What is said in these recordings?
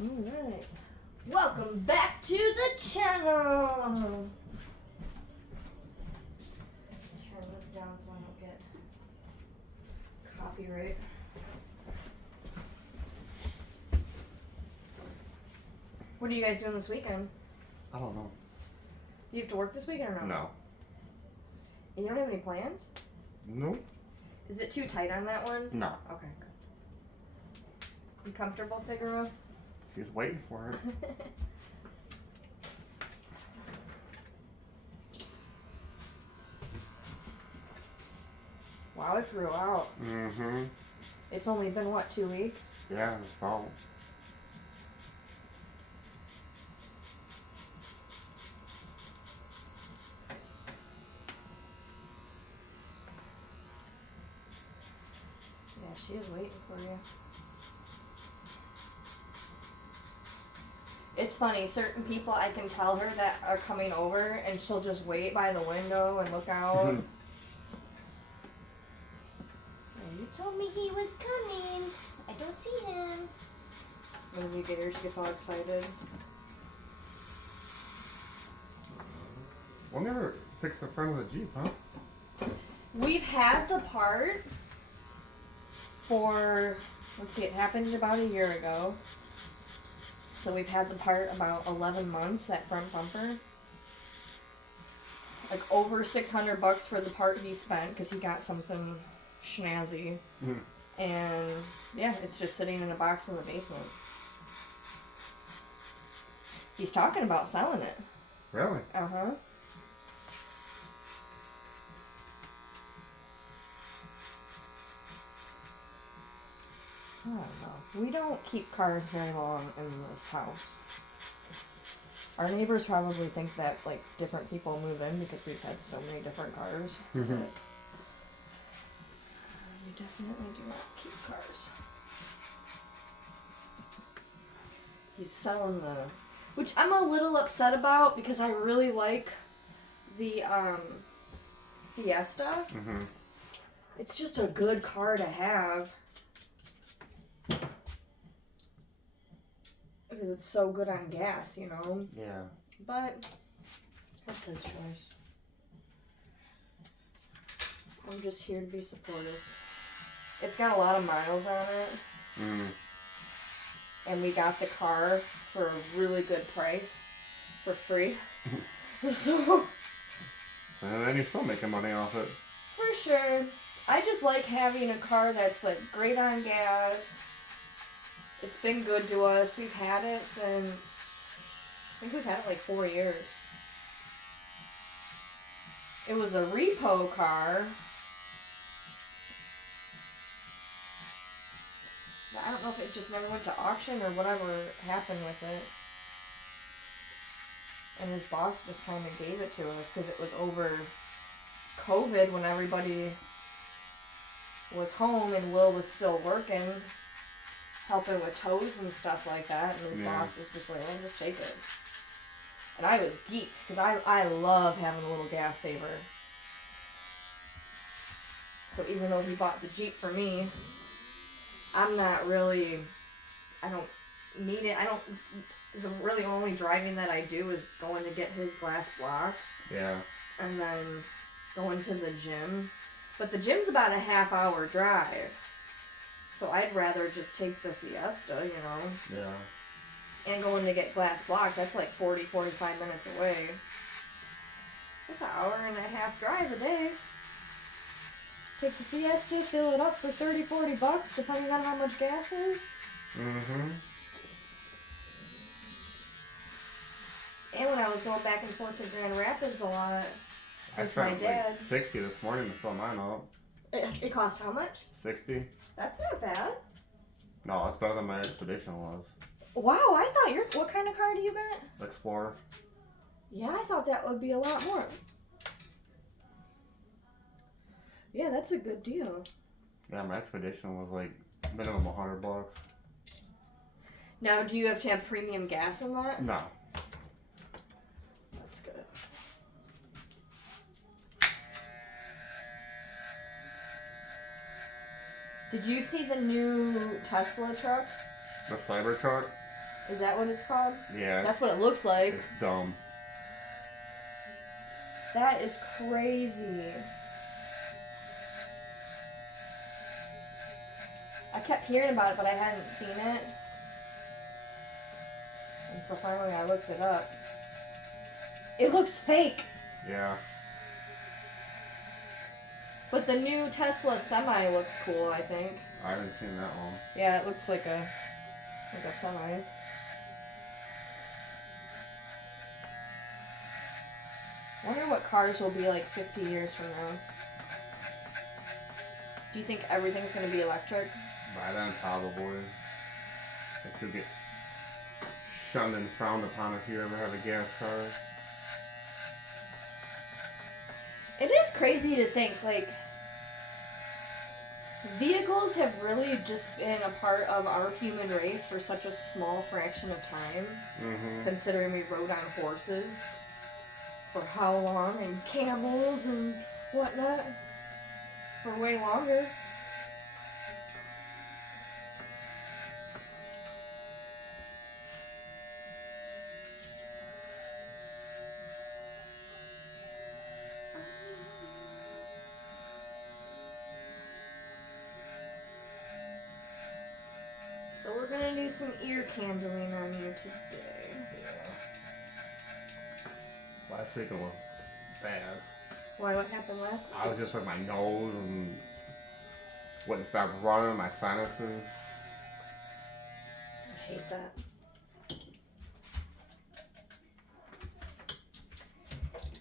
Alright. Welcome back to the channel! Turn this down so I don't get copyright. What are you guys doing this weekend? I don't know. You have to work this weekend or no? No. And you don't have any plans? Nope. Is it too tight on that one? No. Okay, good. You comfortable, Figaro? She's waiting for it. Wow, it grew out. Mm-hmm. It's only been, what, 2 weeks? Yeah, it's all. Yeah, she is waiting for you. It's funny, certain people I can tell her that are coming over and she'll just wait by the window and look out. You told me he was coming. I don't see him. When you get here, she gets all excited. We'll never fix the front of the Jeep, huh? We've had the part for, let's see, it happened about a year ago. So we've had the part about 11 months, that front bumper. Like over $600 for the part he spent because he got something schnazzy. And yeah, it's just sitting in a box in the basement. He's talking about selling it. Really? Uh-huh. I don't know. We don't keep cars very long in this house. Our neighbors probably think that, like, different people move in because we've had so many different cars. But we definitely do not keep cars. He's selling the... Which I'm a little upset about because I really like the, Fiesta. Mm-hmm. It's just a good car to have. Because it's so good on gas, you know? Yeah. But that's his choice. I'm just here to be supportive. It's got a lot of miles on it. Mm. And we got the car for a really good price. For free. So... And then you're still making money off it. For sure. I just like having a car that's, like, great on gas. It's been good to us. We've had it since... I think we've had it like 4 years. It was a repo car. I don't know if it just never went to auction or whatever happened with it. And his boss just kind of gave it to us because it was over COVID when everybody was home and Will was still working, helping with tows and stuff like that. And his boss was just like, well, just take it. And I was geeked because I love having a little gas saver. So even though he bought the Jeep for me, I'm not really, I don't need it. The really only driving that I do is going to get his glass block. Yeah. And then going to the gym. But the gym's about a half-hour drive. So I'd rather just take the Fiesta, you know. Yeah. And going to get glass block, that's like 40, 45 minutes away. So it's an hour and a half drive a day. Take the Fiesta, fill it up for $30, $40, depending on how much gas is. Mm-hmm. And when I was going back and forth to Grand Rapids a lot I with my spent dad. like 60 this morning to fill mine up. It cost how much? 60? That's not bad. No, it's better than my Expedition was. Wow, I thought what kind of car do you got? Explorer. Yeah, I thought that would be a lot more. Yeah, that's a good deal. Yeah, my Expedition was like minimum $100. Now, do you have to have premium gas in that? No. That's good. Did you see the new Tesla truck? The Cybertruck? Is that what it's called? Yeah. That's what it looks like. It's dumb. That is crazy. I kept hearing about it, but I hadn't seen it. And so finally I looked it up. It looks fake. Yeah. But the new Tesla Semi looks cool, I think. I haven't seen that one. Yeah, it looks like a Semi. I wonder what cars will be like 50 years from now. Do you think everything's going to be electric? By then, probably. It could get shunned and frowned upon if you ever have a gas car. It is crazy to think, like, vehicles have really just been a part of our human race for such a small fraction of time, considering we rode on horses for how long, and camels and whatnot for way longer. So we're gonna do some ear candling on you today. Yeah. Last week it was bad. Why? What happened last? I was just with my nose and wouldn't stop running, my sinuses. I hate that.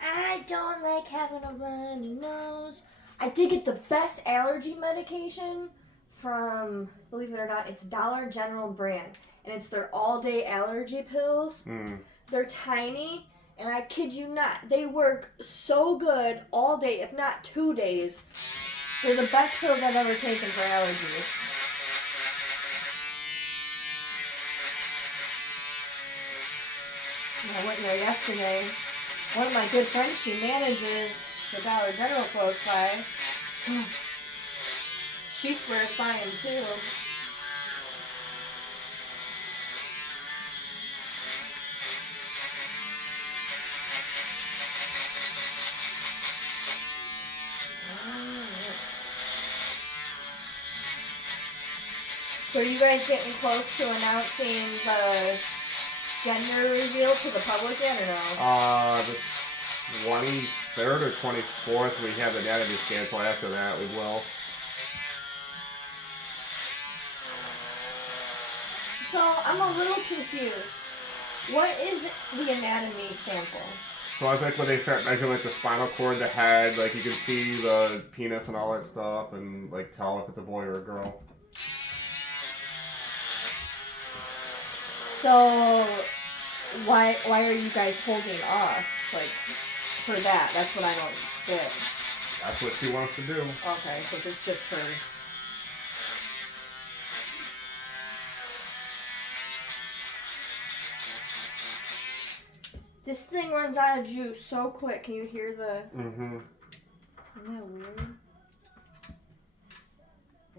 I don't like having a runny nose. I did get the best allergy medication from, believe it or not, it's Dollar General brand. And it's their all-day allergy pills. They're tiny, and I kid you not, they work so good all day, if not 2 days. They're the best pills I've ever taken for allergies. I went in there yesterday. One of my good friends, she manages the Dollar General close by. She swears by him too. So are you guys getting close to announcing the gender reveal to the public yet or no? The 23rd or 24th we have the anatomy scan, so after that we will. So I'm a little confused. What is the anatomy sample? So I think when they start measuring like the spinal cord, the head, like you can see the penis and all that stuff, and like tell if it's a boy or a girl. So why are you guys holding off, like, for that? That's what I don't get. That's what she wants to do. Okay, so it's just for... This thing runs out of juice so quick. Can you hear the... Isn't that weird? I'm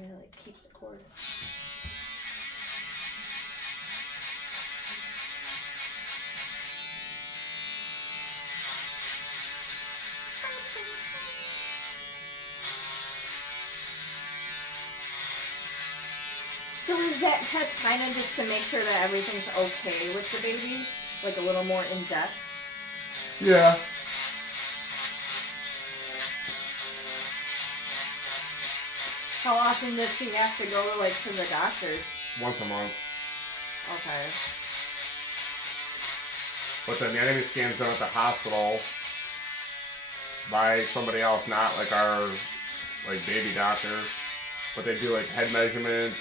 gonna, like, keep the cord. So is that test kind of just to make sure that everything's okay with the baby? Like a little more in depth? Yeah. How often does she have to go, like, to the doctors? Once a month. Okay. But the anatomy scan's done at the hospital by somebody else, not like our baby doctor. But they do like head measurements,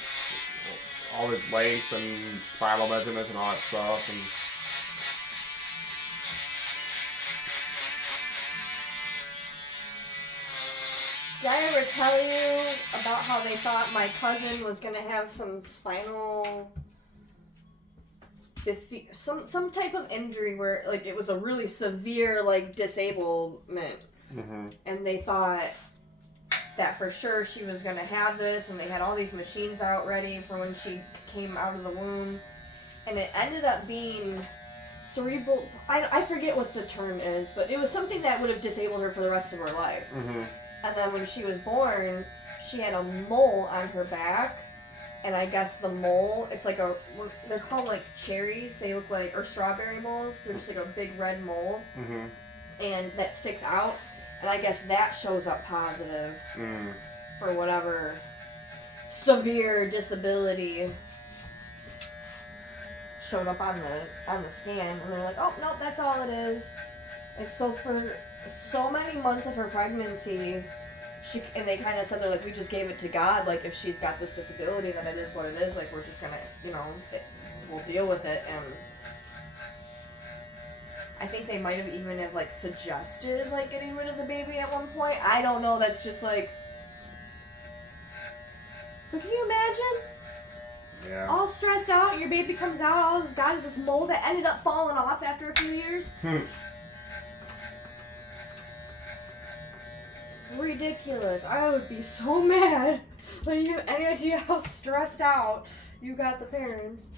all his length and spinal measurements and all that stuff. And did I ever tell you about how they thought my cousin was going to have some spinal... some type of injury where, like, it was a really severe, like, disablement. And they thought that for sure she was going to have this, and they had all these machines out ready for when she came out of the womb. and it ended up being cerebral. I forget what the term is, but it was something that would have disabled her for the rest of her life. Mm-hmm. And then when she was born, she had a mole on her back. And I guess the mole, it's like they're called like cherries. They look like, or strawberry moles. They're just like a big red mole. Mm-hmm. And that sticks out. And I guess that shows up positive for whatever severe disability showed up on the scan. And they're like, oh, nope, that's all it is. Like, so for so many months of her pregnancy, and they kind of said, they're like, we just gave it to God. Like, if she's got this disability, then it is what it is. Like, we're just gonna, we'll deal with it. And I think they might have even have, like, suggested, like, getting rid of the baby at one point. I don't know. That's just, like... But can you imagine? Yeah. All stressed out, and your baby comes out, all it's got is this mole that ended up falling off after a few years? Ridiculous. I would be so mad. Like, you have any idea how stressed out you got the parents.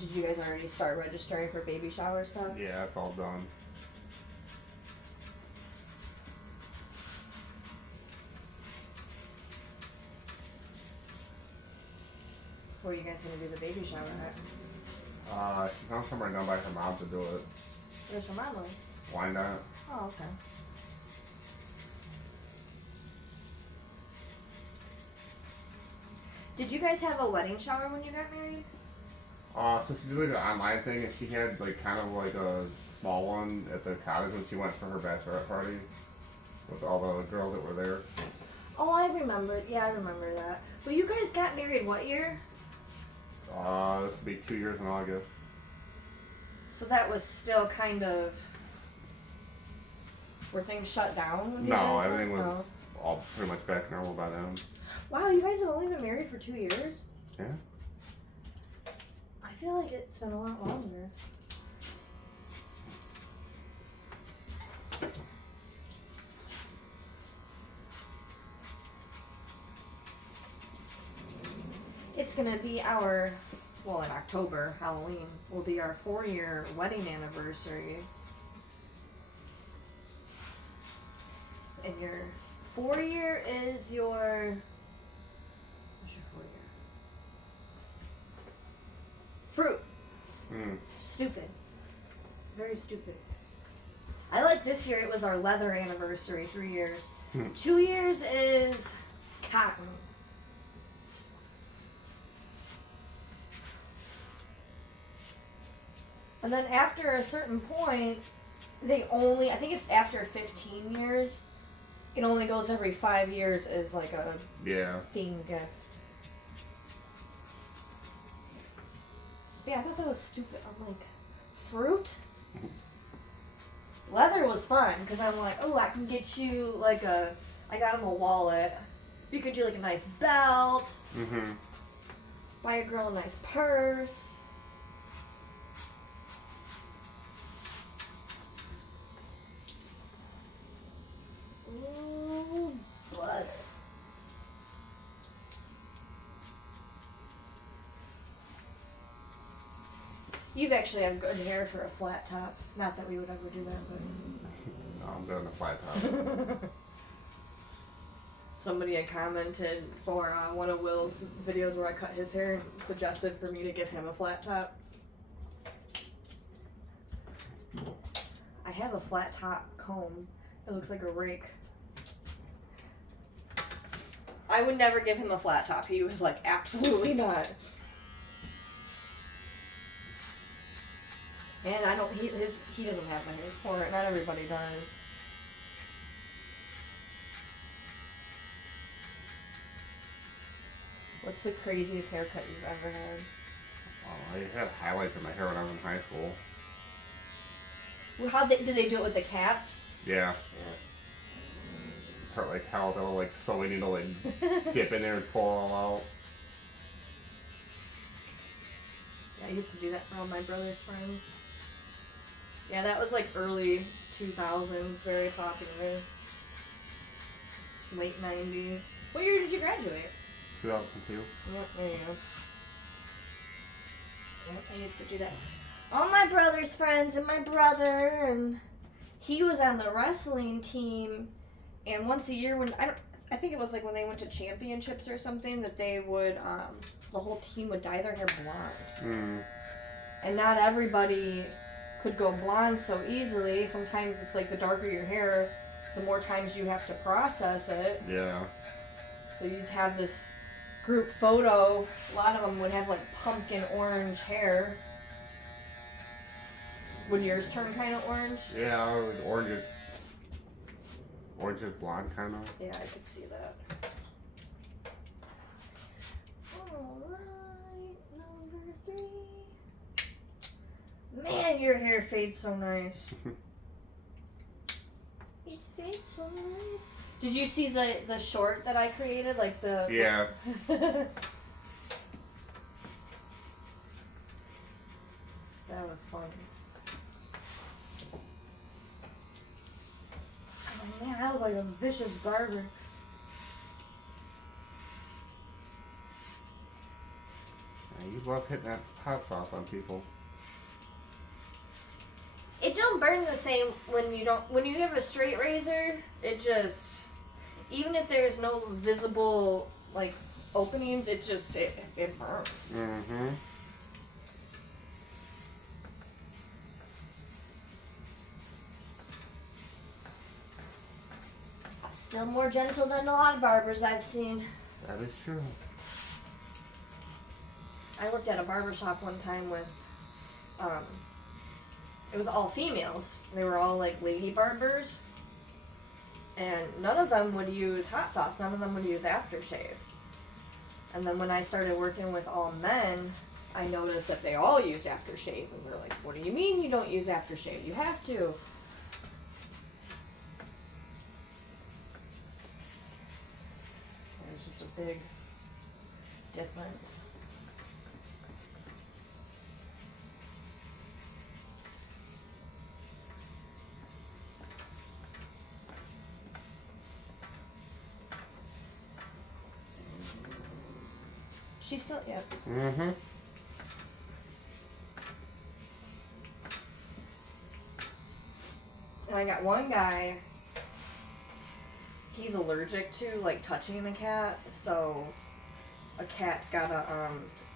Did you guys already start registering for baby shower stuff? Yeah, it's all done. Where are you guys going to do the baby shower at? She found somewhere down by her mom to do it. Where's your mom live? Why not? Oh, okay. Did you guys have a wedding shower when you got married? So she did like an online thing, and she had like kind of like a small one at the cottage when she went for her bachelorette party with all the girls that were there. Oh, I remember. Yeah, I remember that. But you guys got married what year? This will be 2 years in August. So that was still kind of... Were things shut down? When you No, guys everything went? was all pretty much back normal by then. Wow, you guys have only been married for 2 years? Yeah. I feel like it's been a lot longer. It's gonna be our, well, in October, Halloween, will be our 4-year wedding anniversary. And your 4-year is your... What's your 4-year? Fruit. Stupid. Very stupid. I like this year, it was our leather anniversary, 3 years. 2 years is cotton. And then after a certain point, they only, I think it's after 15 years, it only goes every 5 years as like a theme gift. Yeah, I thought that was stupid. I'm like, fruit? Leather was fun, because I'm like, oh, I can get you like I got him a wallet. You could do like a nice belt. Buy a girl a nice purse. Ooh, butter. You've actually have good hair for a flat top. Not that we would ever do that, but... No, I'm doing a flat top. Somebody had commented for one of Will's videos where I cut his hair and suggested for me to give him a flat top. I have a flat top comb. It looks like a rake. I would never give him a flat top. He was like, absolutely not. And I don't, he doesn't have the hair for it. Not everybody does. What's the craziest haircut you've ever had? Oh, I had highlights in my hair when I was in high school. Well, did they do it with the cap? Yeah. Hurt like hell. They were like sewing needle like dip in there and pull it all out. I used to do that for all my brother's friends. Yeah, that was like early 2000s, very popular. Late 90s. What year did you graduate? 2002. Yep, there you go. Yep, I used to do that. All my brother's friends and my brother, and he was on the wrestling team. And once a year, I think it was like when they went to championships or something, that they would, the whole team would dye their hair blonde. And not everybody could go blonde so easily. Sometimes it's like the darker your hair, the more times you have to process it. Yeah. So you'd have this group photo. A lot of them would have like pumpkin orange hair. Would yours turn kind of orange? Yeah, like orange is blonde, kind of. Yeah, I could see that. Alright, number 3. Man, your hair fades so nice. It fades so nice. Did you see the short that I created? Like the... Yeah. That was fun. Oh man, I look like a vicious barber. Yeah, you love hitting that hot sauce on people. It don't burn the same when you have a straight razor. It just, even if there's no visible like openings, it burns. Mm-hmm. Still more gentle than a lot of barbers I've seen. That is true. I worked at a barber shop one time with, it was all females. They were all like lady barbers. And none of them would use hot sauce. None of them would use aftershave. And then when I started working with all men, I noticed that they all used aftershave. And they're like, what do you mean you don't use aftershave? You have to. There's just a big difference. She's still, yeah. Mm-hmm. And I got one guy, he's allergic to, like, touching the cat, so a cat's gotta,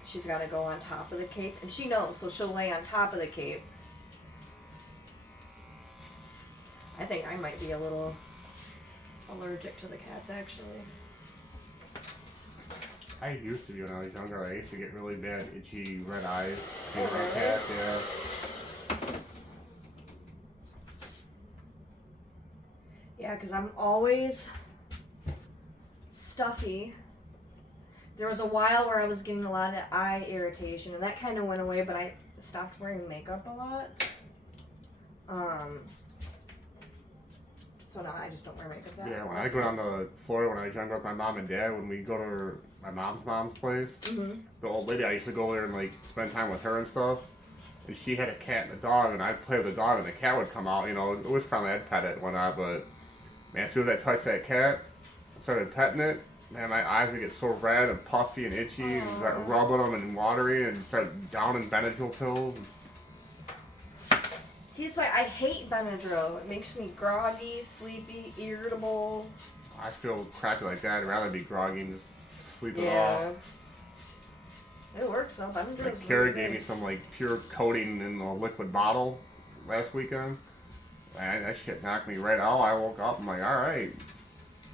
she's gotta go on top of the cape, and she knows, so she'll lay on top of the cape. I think I might be a little allergic to the cats, actually. I used to be when I was younger. I used to get really bad, itchy, red eyes. Oh, really? Cats, yeah. Yeah, because I'm always stuffy. There was a while where I was getting a lot of eye irritation, and that kind of went away, but I stopped wearing makeup a lot. So now I just don't wear makeup that Yeah, when much. I go down to Florida when I was younger with my mom and dad, when we go to my mom's place, the old lady, I used to go there and like spend time with her and stuff. And she had a cat and a dog, and I'd play with the dog, and the cat would come out. You know, it was probably I'd pet it and whatnot, but man, as soon as I touched that cat, started petting it, man, my eyes would get so red and puffy and itchy, and start rubbing them and watery, and start downing Benadryl pills. See, that's why I hate Benadryl. It makes me groggy, sleepy, irritable. I feel crappy like that. I'd rather be groggy and just sleep it Yeah. off. It works though. Benadryl's Like really Carrie good. gave me some like pure coating in a liquid bottle last weekend. Man, that shit knocked me right out. I woke up, I'm like, alright,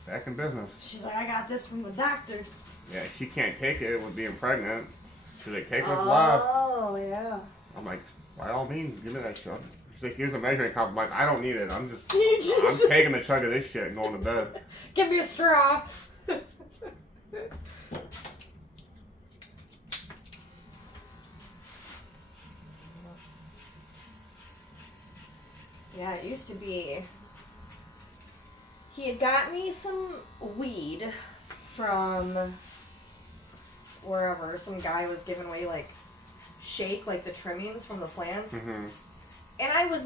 back in business. She's like, I got this from the doctor. Yeah, she can't take it with being pregnant. She's like, take what's left. Oh, yeah. I'm like, by all means, give me that shit. She's like, here's a measuring cup. I'm like, I don't need it. I'm taking the chug of this shit and going to bed. Give me a straw. Yeah, it used to be. He had got me some weed from wherever. Some guy was giving away like shake like the trimmings from the plants. Mm-hmm. And I was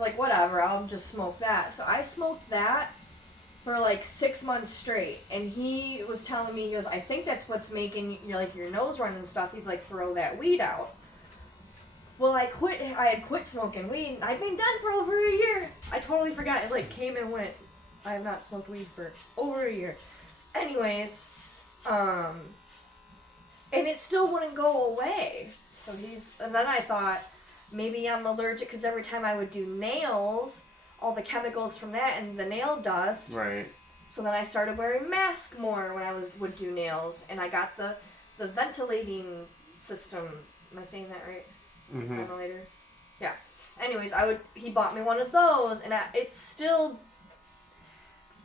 like, whatever, I'll just smoke that. So I smoked that for like 6 months straight. And he was telling me, he goes, I think that's what's making your nose run and stuff. He's like, throw that weed out. Well, I had quit smoking weed. And I'd been done for over a year. I totally forgot. It like came and went. I have not smoked weed for over a year. Anyways, and it still wouldn't go away. So and then I thought, maybe I'm allergic because every time I would do nails, all the chemicals from that and the nail dust. Right. So then I started wearing a mask more when I would do nails, and I got the ventilating system. Am I saying that right? Mm-hmm. Ventilator. Yeah. Anyways, he bought me one of those, and it's still.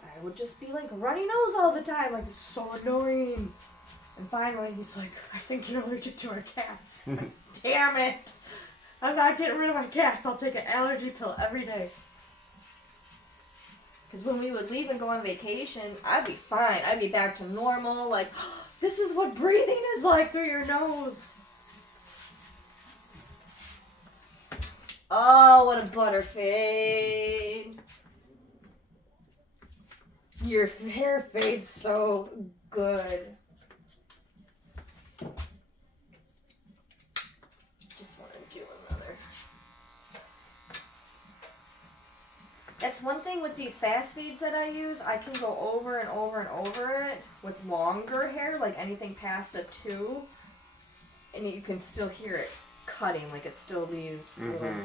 I would just be like runny nose all the time, like it's so annoying. And finally, he's like, I think you're allergic to our cats. Damn it! I'm not getting rid of my cats. I'll take an allergy pill every day. Because when we would leave and go on vacation, I'd be fine. I'd be back to normal. Like, this is what breathing is like through your nose. Oh, what a butterfade. Your hair fades so good. Just want to do another. That's one thing with these fast fades that I use. I can go over and over and over it with longer hair, like anything past a 2, and you can still hear it cutting, like it still leaves. Mm-hmm.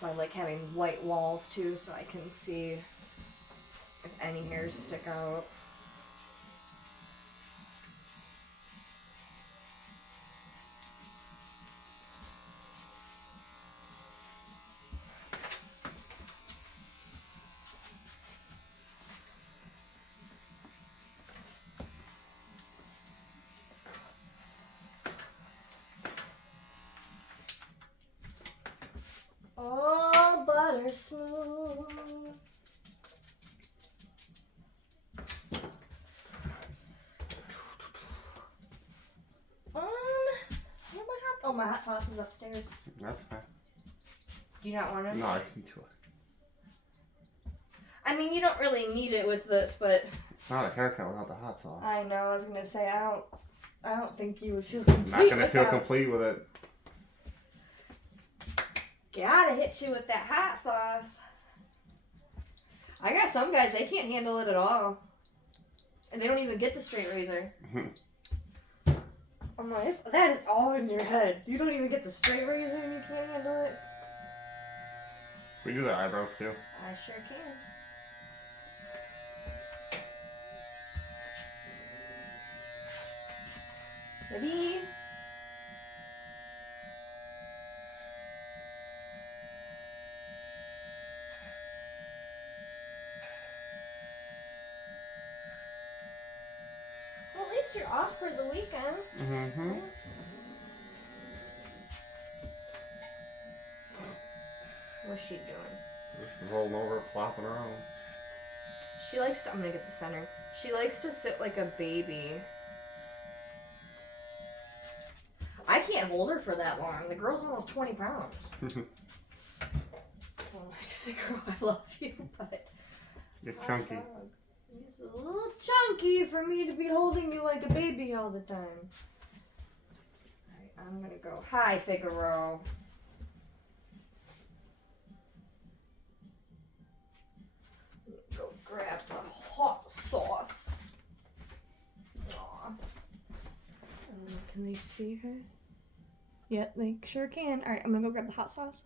So I like having white walls too, so I can see if any hairs stick out. Oh, butter smooth. My hot sauce is upstairs. That's fine. Do you not want it? No, I can do it. I mean, you don't really need it with this, but It's not a haircut without the hot sauce. I know. I was gonna say I don't think you would feel complete. Not gonna feel complete with it. Gotta hit you with that hot sauce. I got some guys, they can't handle it at all. And they don't even get the straight razor. I'm like, that is all in your head. You don't even get the straight razor and you can't handle it? We do the eyebrows too. I sure can. Ready? Well, at least you're off for the weekend. Mm-hmm. What's she doing? Just rolling over, flopping around. She likes to, I'm gonna get the center. She likes to sit like a baby. I can't hold her for that long. The girl's almost 20 pounds. Oh my Figaro, I love you, but... You're chunky. He's a little chunky for me to be holding you like a baby all the time. Alright, I'm gonna go. Hi, Figaro. Go grab the hot sauce. Aw. Can they see her? Yeah, they sure can. Alright, I'm gonna go grab the hot sauce.